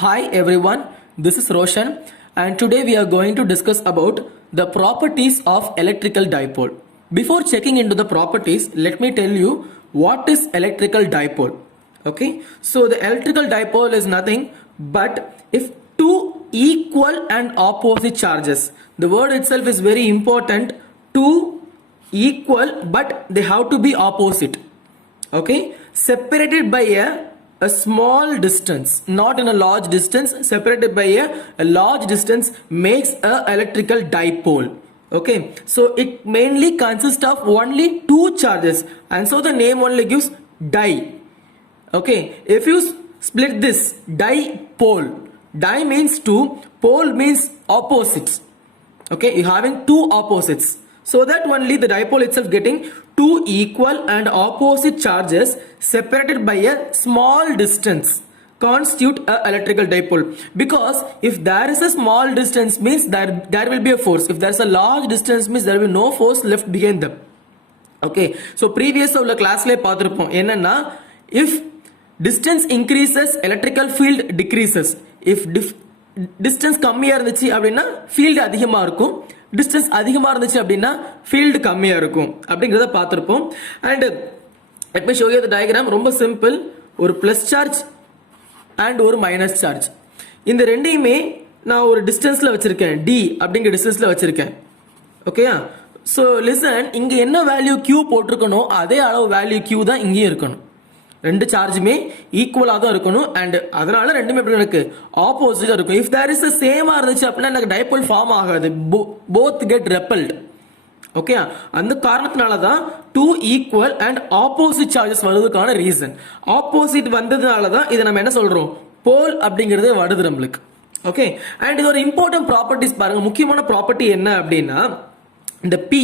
Hi everyone, this is Roshan and today we are going to discuss about the properties of electrical dipole. Before checking into the properties, let me tell you what is electrical dipole. Okay, so the electrical dipole is nothing but if two equal and opposite charges, the word itself is very important, two equal but they have to be opposite. Okay, separated by a small distance, not in a large distance, separated by a large distance makes a electrical dipole. Okay, so it mainly consists of only two charges and so the name only gives di. Okay, if you split this dipole, di means two, pole means opposites. Okay, you having two opposites, so that only the dipole itself getting two equal and opposite charges separated by a small distance constitute a electrical dipole. Because if there is a small distance means there will be a force, if there is a large distance means there will be no force left behind them. Okay, so previous class la paathirupom enna if distance increases electrical field decreases, if distance கம்மியா இருந்துச்சு அப்படின்னா field அதிகமாக இருக்கும், distance அதிகமாக இருந்துச்சு அப்படின்னா field கம்மியாக இருக்கும் அப்படிங்கிறத பார்த்துருப்போம். And let me show you the diagram. ரொம்ப சிம்பிள். ஒரு ப்ளஸ் சார்ஜ் அண்ட் ஒரு மைனஸ் சார்ஜ், இந்த ரெண்டையுமே நான் ஒரு டிஸ்டன்ஸில் வச்சுருக்கேன், டி அப்படிங்கிற டிஸ்டன்ஸில் வச்சுருக்கேன். ஓகேயா? ஸோ லிசன், இங்கே என்ன வேல்யூ கியூ போட்டிருக்கணும் அதே அளவு வேல்யூ கியூ தான் இங்கேயும் இருக்கணும். ரெண்டு சார்ஜுமே ஈக்குவலாக தான் இருக்கணும் அண்ட் அதனால ரெண்டுமே எப்படி இருக்கு, ஆப்போசிட்டாக இருக்கும். இஃப் தேர் இஸ் சேமா இருந்துச்சு அப்படின்னா எனக்கு டைபோல் ஃபார்ம் ஆகாது, போத் கெட் ரெப்பல்ட். ஓகே, அந்த காரணத்தினால தான் two equal and opposite charges வருவதற்கான ரீசன். ஆப்போசிட் வந்ததுனால தான் இதை நம்ம என்ன சொல்றோம், போல் அப்படிங்கிறது வருது நம்மளுக்கு. ஓகே, அண்ட் இது ஒரு இம்பார்ட்டன்ட் ப்ராப்பர்ட்டிஸ் பாருங்க. முக்கியமான ப்ராப்பர்ட்டி என்ன அப்படின்னா இந்த பி.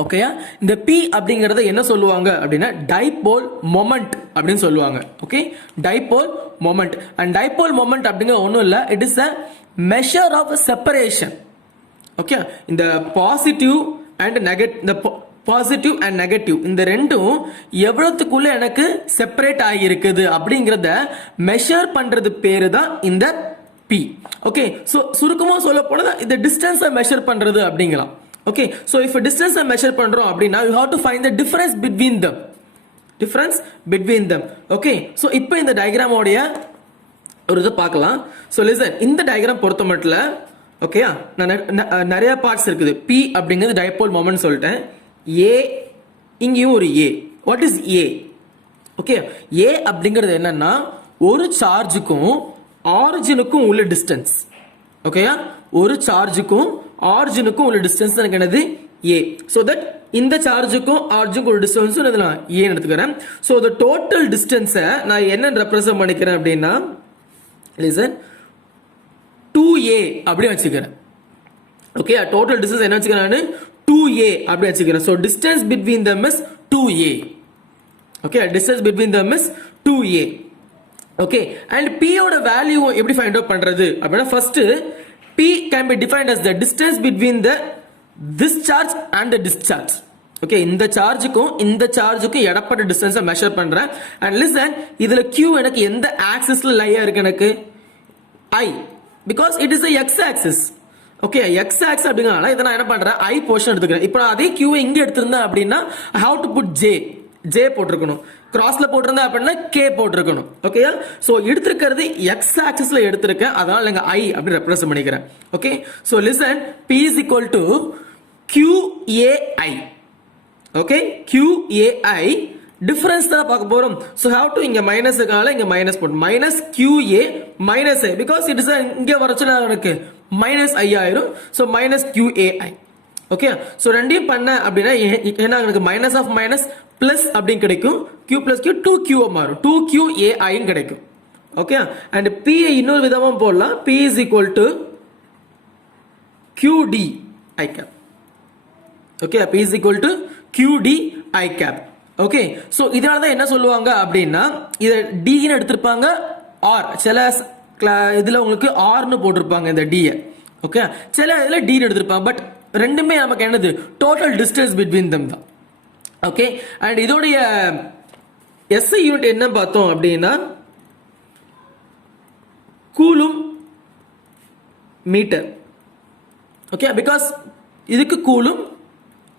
ஓகேயா, இந்த P அப்படிங்கறத என்ன சொல்லுவாங்க அப்படின்னா டைபோல் மொமெண்ட் அப்படின்னு சொல்லுவாங்க. Okay, dipole moment. And dipole moment அப்படிங்கிற ஒன்றும் இல்லை, it is a measure of separation. Okay, இந்த பாசிட்டிவ் அண்ட் நெகட்டிவ், இந்த பாசிட்டிவ் அண்ட் நெகட்டிவ் இந்த ரெண்டும் எவ்வளவுக்குள்ள எனக்கு செப்பரேட் ஆகி இருக்குது அப்படிங்கிறத மெஷர் பண்றது பேரு தான் இந்த P. ஓகே, ஸோ சுருக்கமாக சொல்ல போனது இந்த டிஸ்டன்ஸை மெஷர் பண்றது அப்படிங்கலாம். Okay, so if a distance measure பண்றோம் அப்படினா you have to find the difference between them. Okay, so இப்போ இந்த டயகிராம் ஓடைய ஒரு இது பார்க்கலாம். So listen, இந்த டயகிராம் பொறுத்த மட்டும் ஓகேயா, நிறைய பார்ட்ஸ் இருக்குது. P அப்படிங்கிறது டைபோல் மொமெண்ட் சொல்லிட்டேன். A இங்கேயும் ஒரு A. What is A? Okay, A அப்படிங்கிறது என்னன்னா ஒரு சார்ஜுக்கும் ஆரிஜினுக்கும் உள்ள டிஸ்டன்ஸ். ஓகேயா, ஒரு சார்ஜுக்கும் ஆரிஜினுக்கும் உள்ள டிஸ்டன்ஸ் எனக்கு என்னது A. so that இந்த சார்ஜுக்கும் ஆரிஜினுக்கும் உள்ள டிஸ்டன்ஸ் நான் A எடுத்துக்கிறேன். so the total distance நான் என்ன ரெப்ரசன்ட் பண்ணிக்கிறேன் அப்படின்னா listen 2A அப்படி வச்சுக்கிறேன். ஓகே, total distance என்ன வச்சுக்கிறேன் நான் 2A அப்படி வச்சுக்கிறேன். so distance between them is 2A. Okay, distance between them is 2A. Okay, and P ஓட வேல்யூ எப்படி ஃபைண்ட் அவுட் பண்றது அப்படின்னா first P can be defined as the distance between the this charge and the discharge. Okay, இந்த சார்ஜுக்கும் இடப்பட்ட டிஸ்டன்ஸை measure பண்றேன். and listen, இதுல Q எனக்கு எந்த ஆக்சிஸ்ல லையா இருக்கு, எனக்கு I, because it is a x axis. Okay, x axis அப்படிங்கறனால இத நான் என்ன பண்றேன், I போர்ஷன் எடுத்துக்கிறேன். இப்போ நான் அதே Q இங்க எடுத்திருந்தேன் அப்படின்னா I have to put J போட்டிருக்கணும், கிராஸ்ல போட்டிருந்தா அப்படின்னா K போட்டிருக்கணும். ஓகேயா, சோ எடுத்திருக்கிறது x ஆக்சிஸ்ல எடுத்திருக்கேன், அதனால நான் I அப்படி ரெப்ரசன்ட் பண்ணிக்கிறேன். Okay, so listen, P is equal to QAI. Okay, QAI difference தான் பார்க்க போறோம். சோ ஹேவ் டு இங்க மைனஸ்க்கால இங்க மைனஸ் போட்டு minus QA minus I, because it is இங்க வரச்சுனா எனக்கு மைனஸ் I ஆயிரும். So minus QAI. Okay, so ரெண்டையும் பண்ண அப்படின்னா என்ன, எனக்கு மைனஸ் ஆஃப் மைனஸ் பிளஸ் அப்படின்னு கிடைக்கும். Q பிளஸ் Q 2Q மாறும், 2QAI கிடைக்கும். ஓகே, அண்ட் P இன்னொரு விதமா போடலாம், P is equal to QDI cap. Okay, P is equal to QDI cap. Okay, so இதனால தான் என்ன சொல்லுவாங்க அப்படின்னா இத D ன்னு எடுத்திருப்பாங்க, R சில இதுல உங்களுக்கு R ன்னு போட்டிருப்பாங்க இந்த D. ஓகே, சில இதுல D ன்னு எடுத்திருப்பாங்க, பட் ரெண்டுமே நமக்கு என்னது டோட்டல் டிஸ்டன்ஸ் பிட்வீன் them தான். ஓகே, அண்ட் இதோடைய SI யூனிட் என்ன பார்த்தோம் அப்படின்னா மீட்டர். ஓகே, பிகாஸ் இதுக்கு கூலும்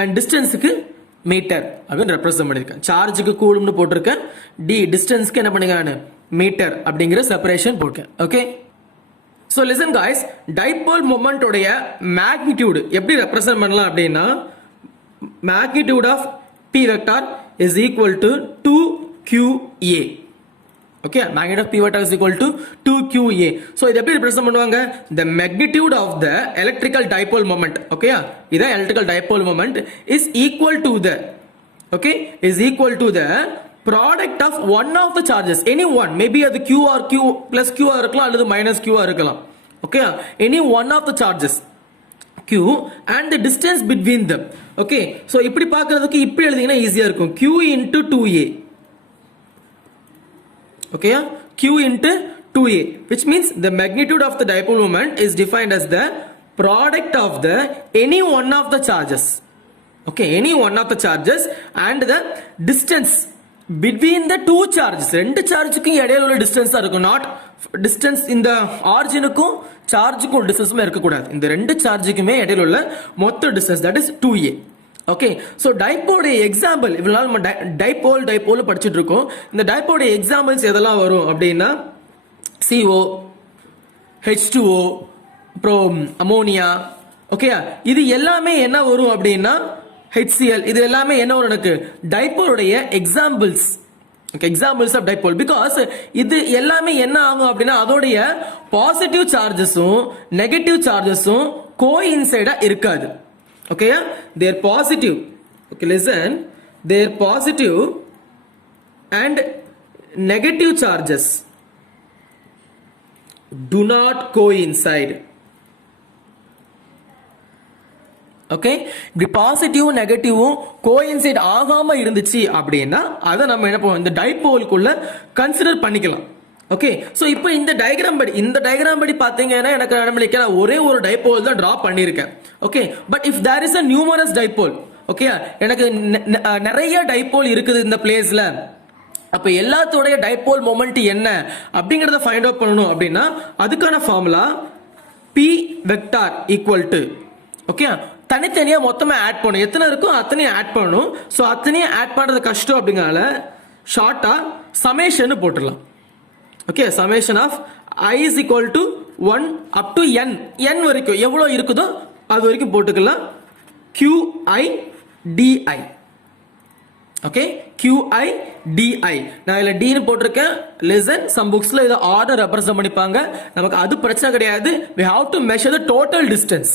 அண்ட் டிஸ்டன்ஸுக்கு மீட்டர் அப்படின்னு ரெப்ரசென்ட் பண்ணியிருக்கேன். சார்ஜுக்கு கூலும்னு போட்டிருக்கேன், டிஸ்டன்ஸ்க்கு என்ன பண்ணிருக்கேன் மீட்டர் அப்படிங்கிற செப்பரேஷன் போட்டிருக்கேன். Okay, so listen guys, dipole moment உடைய மேக்னிடியூடு எப்படி ரெப்ரசென்ட் பண்ணலாம் அப்படின்னா, magnitude of P vector is equal to 2QA. Okay, magnitude of P vector is equal to 2QA. So இதை எப்படி represent பண்ணுவாங்க? The magnitude of the electrical dipole moment. Okay, இது electrical dipole moment is equal to the, okay, is equal to the product of one of the charges. Any one, maybe அது Q or Q plus Q இருக்கலாம் அல்லது minus Q இருக்கலாம். Okay, any one of the charges Q and the distance between them. Okay, so இப்படி பார்க்கிறதுக்கு இப்படி எழுதினா ஈஸியா இருக்கும். Q into 2A. Okay, Q into 2A, which means the magnitude of the dipole moment is defined as the product of the any one of the charges. Okay, any one of the charges and the distance between the two charges. ரெண்டு சார்ஜுக்கும் இடையில உள்ள distance இருக்கும். Not distance இந்த ஆரிஜினுக்கும் சார்ஜுக்கும் டிஸ்டன்ஸுமே இருக்கக்கூடாது. இந்த ரெண்டு சார்ஜுக்குமே இடையில உள்ள மொத்த distance, that is 2A. Okay, so டைப்போடைய எக்ஸாம்பிள் இவ்வளோ நாள் நம்ம டைப்போல் படிச்சுட்டு இருக்கோம். இந்த டைப்போடைய எக்ஸாம்பிள்ஸ் எதெல்லாம் வரும் அப்படின்னா, CO, H2O, அப்புறம் அமோனியா. ஓகே, இது எல்லாமே என்ன வரும் அப்படின்னா HCl. இது எல்லாமே என்ன வரும் எனக்கு டைப்போலுடைய எக்ஸாம்பிள்ஸ். ஓகே, எக்ஸாம்பிள்ஸ் ஆஃப் டைப்போல். பிகாஸ் இது எல்லாமே என்ன ஆகும் அப்படின்னா அதோடைய பாசிட்டிவ் சார்ஜஸும் நெகட்டிவ் சார்ஜஸும் கோஇன்சைடா இருக்காது. Okay, their positive, okay, listen, their positive and negative charges do not coincide. Okay, இப்படி பாசிட்டிவ் நெகட்டிவும் கோஇன்சைட் ஆகாம இருந்துச்சு அப்படின்னா அதை நம்ம என்ன பண்ணுவோம், இந்த டைபோலுக்குள்ள கன்சிடர் பண்ணிக்கலாம். ஓகே, சோ இப்போ இந்த டயக்ராம் படி பாத்தீங்கன்னா எனக்கு ஒரே ஒரு டைபோல் தான் டிரா பண்ணிருக்கேன். Okay, but if there is a numerous dipole, okay, எனக்கு நிறைய டைபோல் இருக்குது இந்த பிளேஸ்ல, அப்ப எல்லாத்தோடைய டைபோல் மொமெண்ட் என்ன அப்படிங்கறத ஃபைண்ட் அவுட் பண்ணணும் அப்படின்னா அதுக்கான formula P vector equal to, okay, தனித்தனியா மொத்தமா ஆட் பண்ணணும். எத்தனை இருக்கும் அத்தனையும் ஆட் பண்ணணும். சோ அத்தனையும் ஆட் பண்றது கஷ்டம் அப்படிங்கறனால ஷார்ட்டா சமேஷன் போட்டுடலாம். Okay, summation of I is equal to 1 up to n வரைக்கும் எவ்வளவு இருக்குதோ அது வரைக்கும் போட்டுக்கலாம். QI DI. Okay, QI DI. நான் இதுல D னு போட்டிருக்கேன். listen, some bookஸ்ல இத ஆர்டர் ரெப்ரசன்ட் பண்ணிப்பாங்க. நமக்கு அது பிரச்சனை கிடையாது. We have to measure the total distance.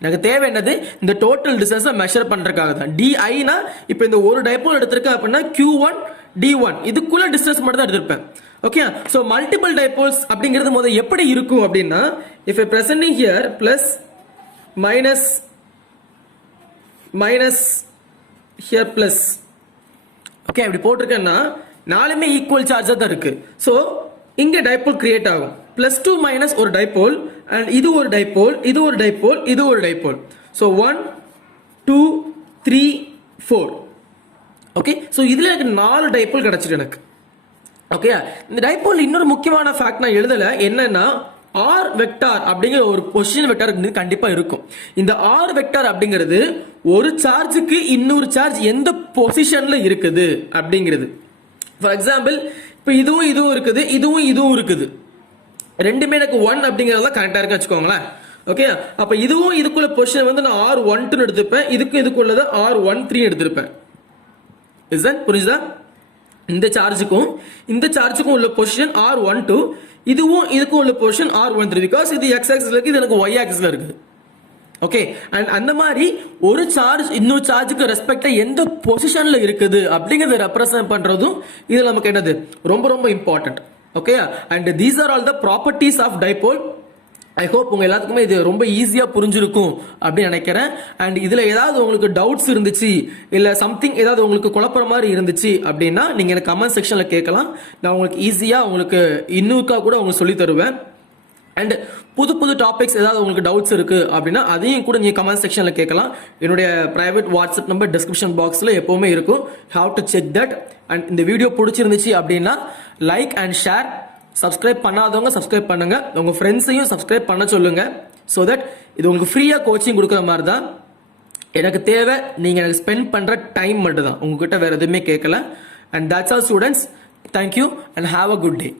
எனக்கு தேவை என்னது இந்த டோட்டல் டிஸ்டன்ஸை மெஷர் பண்றதுக்காக தான். DI னா இப்போ இந்த ஒரு டைபோல் எடுத்திருக்கேன் அப்படின்னா Q1 D1 இதுக்குள்ள டிஸ்டன்ஸ் மட்டும் தான் எடுத்திருப்பேன். ஓகே, சோ மல்டிபிள் டைபோல்ஸ் அப்படிங்கிறது முதல்ல எப்படி இருக்கும் அப்படின்னா, if I presenting here plus minus here plus, okay, இப்படி போட்டிருக்கேன்னா நாலுமே ஈக்குவல் சார்ஜா தான் இருக்கு. சோ இங்க டைபோல் கிரியேட் ஆகும். பிளஸ் 2 மைனஸ் ஒரு டைபோல் அண்ட் இது ஒரு டைபோல், இது ஒரு டைபோல், இது ஒரு டைபோல். சோ 1 2 3 4. ஓகே, சோ இதுல எனக்கு 4 டைபோல் கிடைச்சிட்டு எனக்கு. ஓகே, இந்த டைபோல் இன்னொரு முக்கியமான ஃபேக்ட் நான் எழுதல, என்னன்னா ஆர் வெக்டார் அப்படிங்கிற ஒரு பொசிஷன் வெக்டார் கண்டிப்பா இருக்கும். இந்த ஆர் வெக்டார் அப்படிங்கிறது ஒரு சார்ஜுக்கு இன்னொரு சார்ஜ் எந்த பொசிஷன்ல இருக்குது அப்படிங்கிறது. ஃபார் எக்ஸாம்பிள் இப்போ இதுவும் இருக்குது, இதுவும் இருக்குது, ரெண்டுமே எனக்கு 1 அப்படிங்கறத கரெக்டா இருக்கு வச்சுக்கோங்களேன். ஓகே, அப்ப இதுவும் இதுக்குள்ள பொசிஷன் வந்து நான் R12 எடுத்துப்பேன், இதுக்குள்ளத R13 எடுத்திருப்பேன். இஸ் புரியுதா? இந்த சார்ஜுக்கும் உள்ள பொசிஷன் R12, இதுக்கும் உள்ள பொசிஷன் R13, பிகாஸ் இது x ஆக்சிஸ்ல இருக்கு, இது எனக்கு y ஆக்சிஸ்ல இருக்குது. ஓகே, அண்ட் அந்த மாதிரி ஒரு சார்ஜ் இன்னொரு சார்ஜுக்கு ரெஸ்பெக்டா எந்த பொசிஷன்ல இருக்குது அப்படிங்கறத ரெப்ரசன்ட் பண்றதும் இது நமக்கு என்னது ரொம்ப ரொம்ப important. Okay, and these are all the properties of dipole. I hope உங்க எல்லாத்துக்குமே இது ரொம்ப ஈஸியா புரிஞ்சிருக்கும் அப்படின்னு நினைக்கிறேன். அண்ட் இதுல ஏதாவது உங்களுக்கு டவுட்ஸ் இருந்துச்சு, இல்ல சம்திங் ஏதாவது உங்களுக்கு குழப்பற மாதிரி இருந்துச்சு அப்படின்னா நீங்க எனக்கு கமெண்ட் செக்ஷன்ல கேட்கலாம். நான் உங்களுக்கு ஈஸியா உங்களுக்கு இன்னுக்கா கூட உங்களுக்கு சொல்லி தருவேன். அண்ட் புது டாபிக்ஸ் ஏதாவது உங்களுக்கு டவுட்ஸ் இருக்கு அப்படின்னா அதையும் கூட நீங்க கமெண்ட் செக்ஷன்ல கேட்கலாம். என்னுடைய பிரைவேட் வாட்ஸ்அப் நம்பர் டிஸ்கிரிப்ஷன் பாக்ஸ்ல எப்பவுமே இருக்கும். How to check that. And இந்த வீடியோ பிடிச்சிருந்துச்சு அப்படின்னா லைக் அண்ட் ஷேர். சப்ஸ்கிரைப் பண்ணாதவங்க சப்ஸ்கிரைப் பண்ணுங்க, உங்க ஃப்ரெண்ட்ஸையும் சப்ஸ்கிரைப் பண்ண சொல்லுங்க. ஸோ தட் இது உங்களுக்கு ஃப்ரீயாக கோச்சிங் கொடுக்குற மாதிரி தான். எனக்கு தேவை நீங்கள் எனக்கு ஸ்பெண்ட் பண்ணுற டைம் மட்டும் தான், உங்ககிட்ட வேறு எதுவுமே கேட்கல. And that's all students. Thank you and have a good day.